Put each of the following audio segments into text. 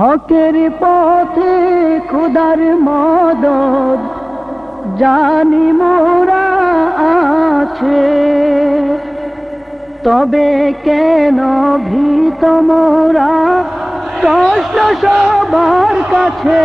হকের পথে খোদার মদদ জানি মোরা আছে, তবে কেন ভীত মোরা প্রশ্ন সবার কাছে।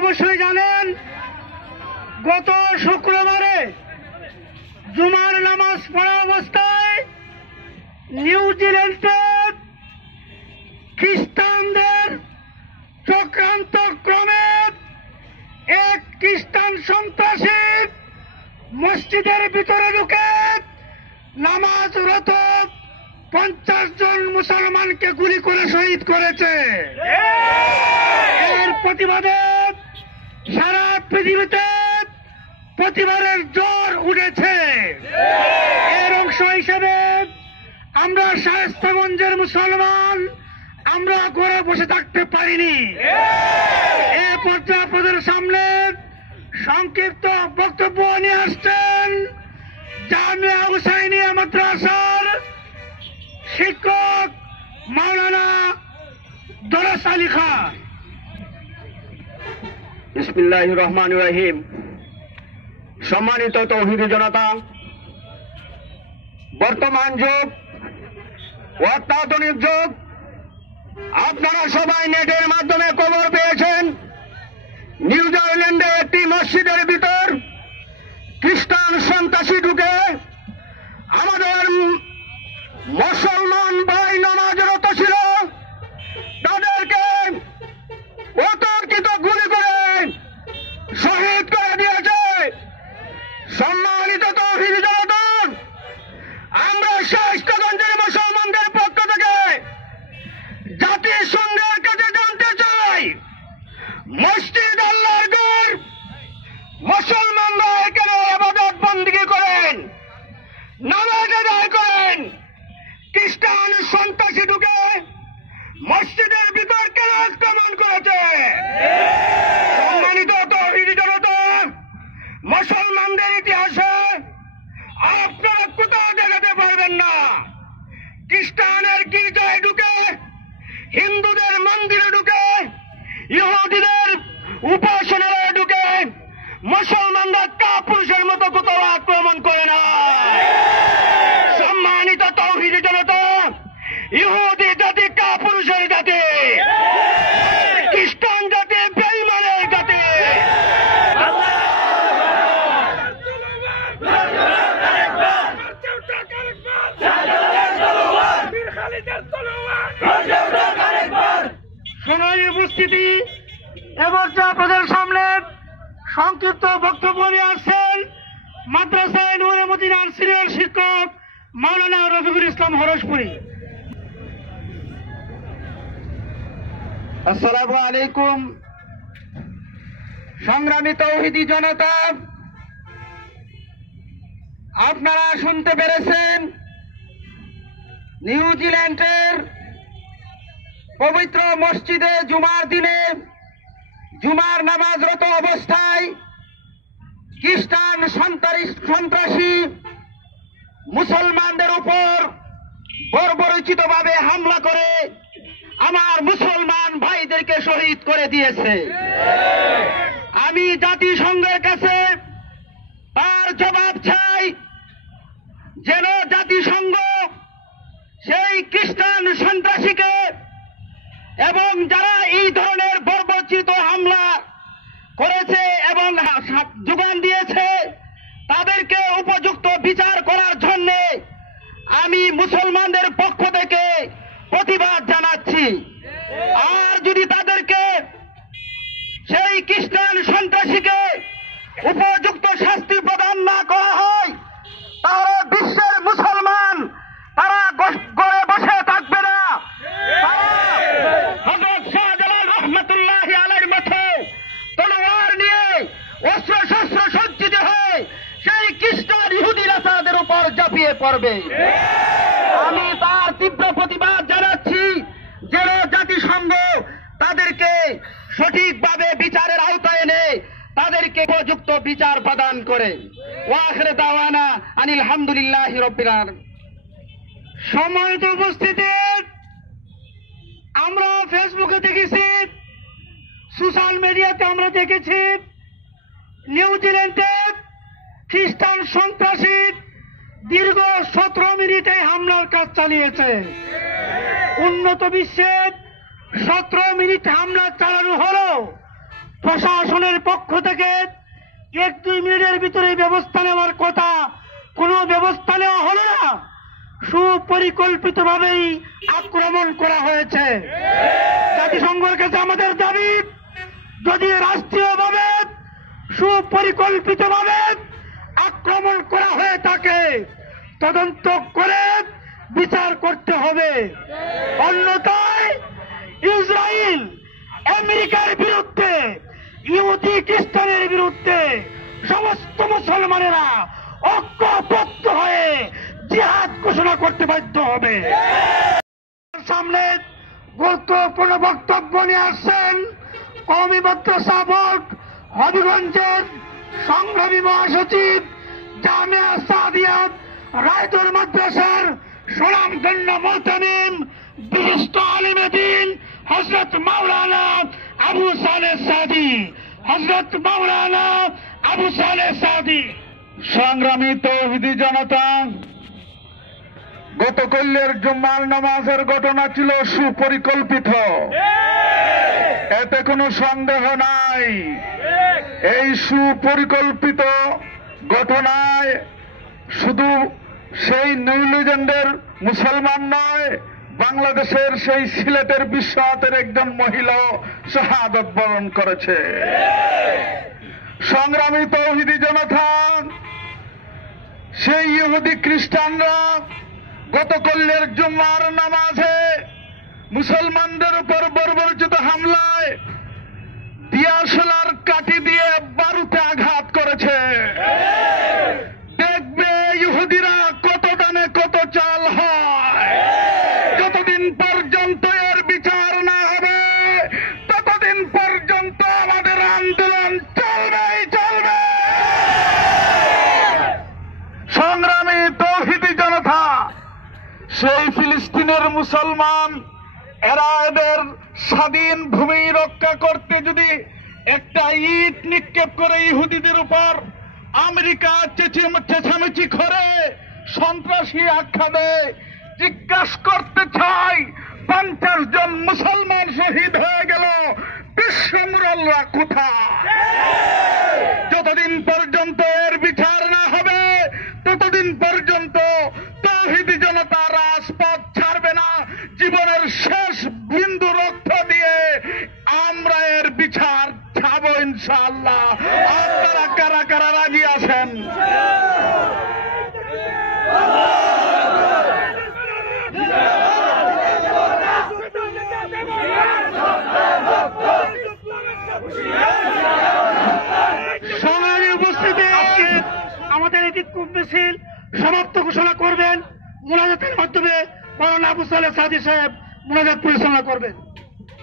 অবশ্যই জানেন, গত শুক্রবারে জুমার নামাজ পড়া অবস্থায় নিউজিল্যান্ডে খ্রিস্টানদের চক্রান্ত ক্রমে এক খ্রিস্টান সন্ত্রাসী মসজিদের ভিতরে ঢুকে নামাজরত 50 জন মুসলমানকে গুলি করে শহীদ করেছে। এর প্রতিবাদে সারা পৃথিবীতে প্রতিবাদের জ্বর উঠেছে। এর অংশ হিসেবে আমরা শায়েস্তাগঞ্জের মুসলমান আমরা ঘরে বসে থাকতে পারিনি। এ পর্যায়ে আপনাদের সামনে সংক্ষিপ্ত বক্তব্য নিয়ে আসছেন জামিয়া হুসাইনিয়া মাদ্রাসার শিক্ষক মাওলানা দরস আলী খান। বিসমিল্লাহির রহমানির রহিম। সম্মানিত তৌহিদি জনতা, বর্তমান যুগ অত্যাধুনিক যুগ। আপনারা সবাই নেটের মাধ্যমে খবর পেয়েছেন, নিউজিল্যান্ডে একটি মসজিদের ভিতর খ্রিস্টান সন্ত্রাসী ঢুকে আমাদের মুসলমান ভাই নামাজরত ছিল, তাদেরকে অতর্কিত গুলি করে শহীদ করে দিয়েছে। সম্মানিত তৌহিদি জনতা, আমরা শায়েস্তাগঞ্জের মুসলমানদের পক্ষ থেকে জাতিসংঘের কাছে জানতে চাই, মসজিদ আল্লাহর ঘর, মুসলমানরা এখানে ইবাদত বন্দেগী করেন, নামাজ আদায় করেন। খ্রিস্টান সন্ত্রাসী ঢুকে মসজিদের ভিতর কেন আক্রমণ করেছে? সম্মানিত তৌহিদি জনতা, মুসলমানদের ইতিহাসে আপনারা কোথাও দেখাতে পারবেন না খ্রিস্টানের গির্জায় ঢুকে, হিন্দুদের মন্দিরে ঢুকে, ইহুদিদের উপাসনালয়ে ঢুকে মুসলমানরা কাপুরুষের মতো কোথাও আক্রমণ করে না। সম্মানিত তৌহিদি জনতা, ইহুদি জাতি কাপুরুষের জাতি, খ্রিস্টান জাতি বেঈমানের জাতি। সোনালী উপস্থিতি, এবার আপনাদের সামনে সংক্ষিপ্ত বক্তব্য নিয়ে আসছেন মাদ্রাসায় নূরে মদিনার সিনিয়র শিক্ষক মাওলানা রফিকুল ইসলাম হরসপুরি। আসসালামু আলাইকুম। সংগ্রামী তৌহিদি জনতা, আপনারা শুনতে পেরেছেন, নিউজিল্যান্ডের পবিত্র মসজিদে জুমার দিনে জুমার নামাজরত অবস্থায় খ্রিস্টান সন্ত্রাসী মুসলমানদের উপর বর্বরোচিতভাবে হামলা করে আমার মুসলমান ভাইদেরকে শহীদ করে দিয়েছে। আমি জাতিসংঘের কাছে তার জবাব চাই, যেন জাতিসংঘ সেই খ্রিস্টান সন্ত্রাসীকে জানাচ্ছি। আর যদি তাদেরকে, সেই খ্রিস্টান সন্ত্রাসীকে উপযুক্ত শাস্তি প্রদান না করা হয়, তাহলে বিশ্বের মুসলমান তারা ঘরে বসে থাকবে না। হযরত শাহজালাল রহমতুল্লাহি আলাইহির মতো তলোয়ার নিয়ে অস্ত্র শস্ত্র সজ্জিত হয়ে সেই খ্রিস্টান ইহুদি রাসাদের উপর ঝাঁপিয়ে পড়বে। আমি তার তীব্র প্রতিবাদ জানাচ্ছি, যেন জাতিসংঘ তাদেরকে সঠিকভাবে বিচারের আওতায় এনে তাদেরকে উপযুক্ত বিচার প্রদান করে। ওয়া আখিরু দাওয়ানা আনিল হামদুলিল্লাহি রাব্বিল আলামিন। সম্মানিত উপস্থিতি, আমরা ফেসবুকে দেখেছি, সোশ্যাল মিডিয়াতে আমরা দেখেছি, নিউজিল্যান্ডে খ্রিস্টান সন্ত্রাসী দীর্ঘ 17 মিনিটে হামলার কাজ চালিয়েছে। উন্নত বিশ্বে 17 মিনিট হামলা চালানো হলো, প্রশাসনের পক্ষ থেকে 1-2 মিনিটের ভিতরে ব্যবস্থা নেওয়ার কথা, কোনো ব্যবস্থা নেওয়া হলো না। সুপরিকল্পিতভাবেই আক্রমণ করা হয়েছে। জাতিসংঘের কাছে আমাদের দাবি, যদি রাষ্ট্রীয়ভাবে সুপরিকল্পিতভাবে আক্রমণ করা হয়ে থাকে, তদন্ত করে বিচার করতে হবে। অন্যথায় ইসরায়েল আমেরিকার বিরুদ্ধে, ইহুদি খ্রিস্টানের বিরুদ্ধে সমস্ত মুসলমানেরা ঐক্যবদ্ধ হয়ে জিহাদ ঘোষণা করতে বাধ্য হবে। সামনে গুরুত্বপূর্ণ বক্তব্য নিয়ে আসছেন কওমি মাদ্রাসা বোর্ড হবিগঞ্জের সংগ্রামী মহাসচিব, জামিয়া সাদিয়া রায়তুল মাদ্রাসার সুনামধন্য মোহতামিম বিশিষ্ট আলিমে দ্বীন হযরত মাওলানা আবু সালেহ সাদি। হযরত মাওলানা আবু সালেহ সাদি। সংগ্রামী তৌহিদি জনতা, গতকালের জুম্মার নামাজের ঘটনা ছিল সুপরিকল্পিত, এতে কোনো সন্দেহ নাই। এই সুপরিকল্পিত ঘটনায় শুধু সেই নিউজিল্যান্ডের মুসলমান নয়, বাংলাদেশের সেই সিলেটের বিশ্বহাতের একজন মহিলাও শাহাদাত বরণ করেছে। সংগ্রামী তৌহিদি জনতা, সেই ইহুদি খ্রিস্টানরা গতকালের জুম্মার নামাজে মুসলমানদের উপর বর্বরচিত হামলায় দিয়াশলার কাঠি দিয়ে বারুতে আঘাত করেছে। দেখবে ইহুদিরা কত দানে কত চাল হয়। যতদিন পর্যন্ত এর বিচার না হবে, ততদিন পর্যন্ত আমাদের আন্দোলন চলবেই চলবে। সংগ্রামী তৌহিদি জনতা, সেই ফিলিস্তিনের মুসলমান, এরা এদের স্বাধীন ভূমি রক্ষা করতে যদি একটা ইট নিক্ষেপ করে ইহুদিদের উপর আমেরিকা চেঁচামেচি করে সন্ত্রাসী আখ্যা দেয়, জিজ্ঞাসা করতে চাই 50 জন মুসলমান শহীদ হয়ে গেল, বিশ্ব মুরাল্লা কোথায়? যতদিন পর্যন্ত এর বিচার না হবে, ততদিন পর্যন্ত তৌহিদি জনতা রাজপথ ছাড়বে না। জীবনের শেষ বিন্দু রক্ত দিয়ে আমরা এর বিচার ছাড়বো ইনশাআল্লাহ। আপনারা কারা কারা রাজি আছেন? সংগ্রামী উপস্থিতি, আমাদের এই বিক্ষোভ মিছিল সমাপ্ত ঘোষণা করবেন মোনাজাতের মাধ্যমে। মাওলানা আবু সালেহ সাদি সাহেব মোনাজাত পরিচালনা করবেন।